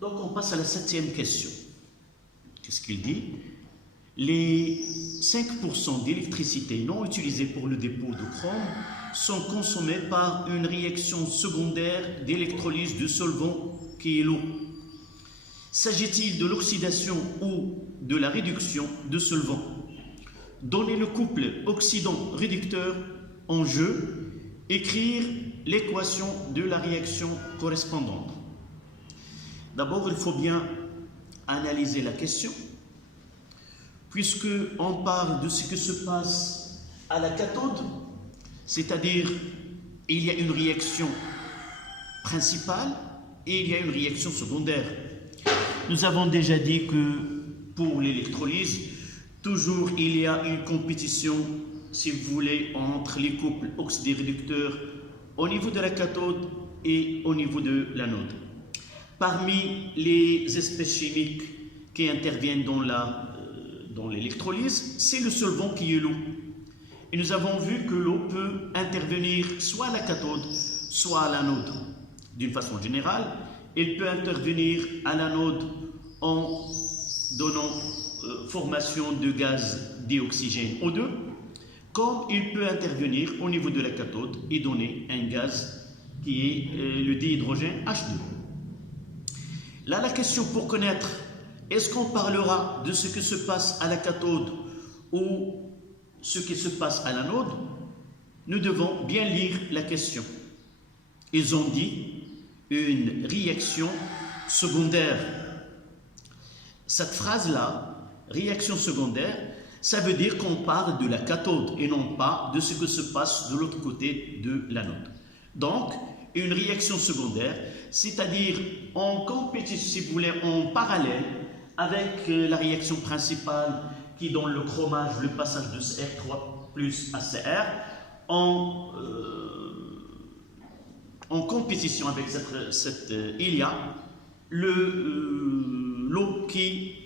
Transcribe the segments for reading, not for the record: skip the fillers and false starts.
Donc on passe à la 7e question. Qu'est-ce qu'il dit? Les 5% d'électricité non utilisée pour le dépôt de chrome sont consommés par une réaction secondaire d'électrolyse du solvant qui est l'eau. S'agit-il de l'oxydation ou de la réduction de solvant? Donnez le couple oxydant-réducteur en jeu, écrire l'équation de la réaction correspondante. D'abord, il faut bien analyser la question, puisque on parle de ce qui se passe à la cathode, c'est-à-dire il y a une réaction principale et il y a une réaction secondaire. Nous avons déjà dit que pour l'électrolyse, toujours il y a une compétition, si vous voulez, entre les couples oxydé-réducteurs au niveau de la cathode et au niveau de l'anode. Parmi les espèces chimiques qui interviennent dans l'électrolyse, c'est le solvant qui est l'eau. Et nous avons vu que l'eau peut intervenir soit à la cathode, soit à l'anode. D'une façon générale, elle peut intervenir à l'anode en donnant formation de gaz dioxygène O2, comme il peut intervenir au niveau de la cathode et donner un gaz qui est le dihydrogène H2. Là, la question pour connaître, est-ce qu'on parlera de ce qui se passe à la cathode ou ce qui se passe à l'anode? Nous devons bien lire la question. Ils ont dit une réaction secondaire. Cette phrase-là, réaction secondaire, ça veut dire qu'on parle de la cathode et non pas de ce que se passe de l'autre côté de l'anode. Donc, une réaction secondaire, c'est-à-dire en compétition, si vous voulez, en parallèle avec la réaction principale qui donne le chromage, le passage de CR3 plus à Cr, en compétition avec il y a l'eau qui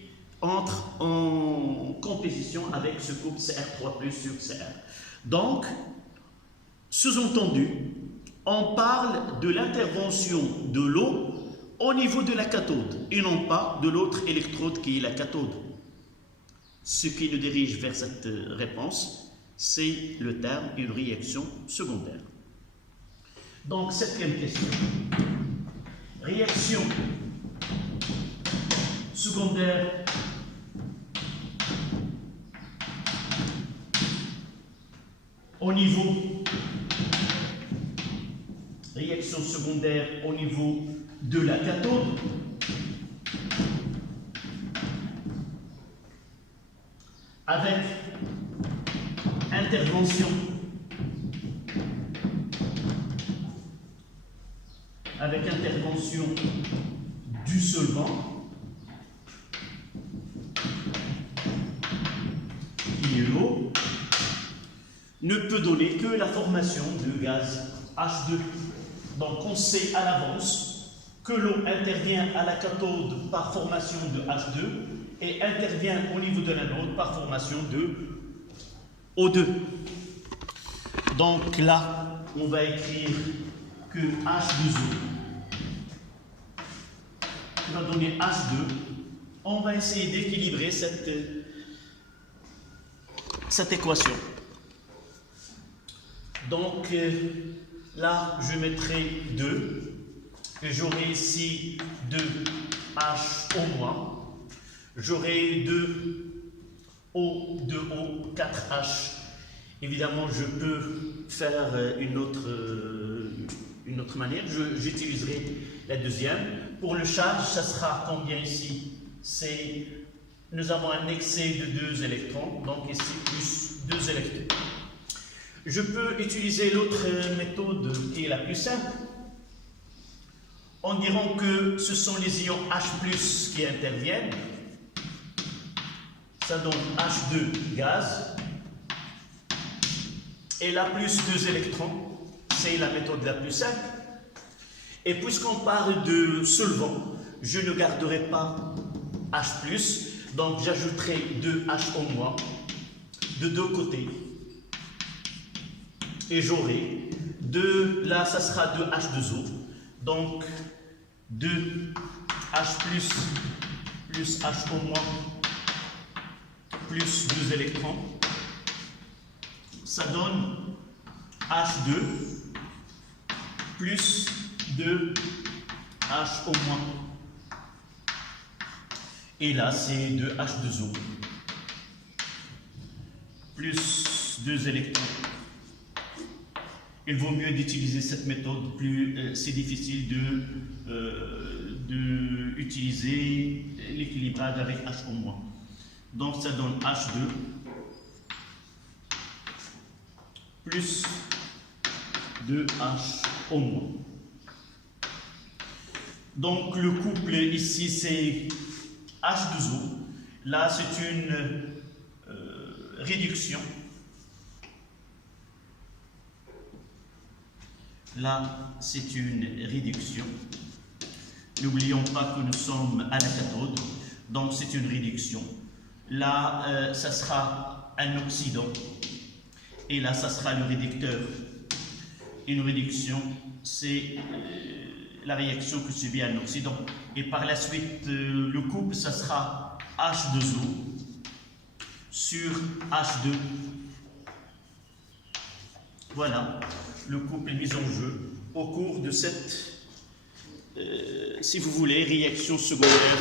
entre en compétition avec ce couple CR3 plus sur Cr. Donc, sous-entendu, on parle de l'intervention de l'eau au niveau de la cathode et non pas de l'autre électrode qui est la cathode. Ce qui nous dirige vers cette réponse, c'est le terme une réaction secondaire. Donc, 7e question. Réaction secondaire au niveau de la cathode avec intervention du solvant qui est l'eau ne peut donner que la formation de gaz H2. Donc on sait à l'avance que l'eau intervient à la cathode par formation de H2 et intervient au niveau de l'anode par formation de O2. Donc là, on va écrire que H2O qui va donner H2. On va essayer d'équilibrer cette équation. Donc là, je mettrai 2 et j'aurai ici 2H au moins. J'aurai 2O, 2O, 4H. Évidemment, je peux faire une autre manière. J'utiliserai la deuxième. Pour le charge, ça sera combien ici? Nous avons un excès de 2 électrons, donc ici plus 2 électrons. Je peux utiliser l'autre méthode qui est la plus simple. On dira que ce sont les ions H+ qui interviennent. Ça donne H2 gaz. Et là, plus 2 électrons, c'est la méthode la plus simple. Et puisqu'on parle de solvant, je ne garderai pas H+, donc j'ajouterai 2H au moins de deux côtés. Et j'aurai là ça sera 2H2O, donc 2 H plus H au moins plus 2 électrons, ça donne H2 plus 2 H au moins. Et là, c'est 2 H2O plus 2 électrons. Il vaut mieux d'utiliser cette méthode, plus c'est difficile de utiliser l'équilibrage avec H au moins. Donc ça donne H2 plus 2H au moins. Donc le couple ici c'est H2O. Là c'est une réduction. Là c'est une réduction. N'oublions pas que nous sommes à la cathode, donc c'est une réduction. Là, ça sera un oxydant. Et là, ça sera le réducteur. Une réduction, c'est la réaction que subit un oxydant. Et par la suite, le couple, ça sera H2O sur H2. Voilà, le couple est mis en jeu au cours de cette, si vous voulez, réaction secondaire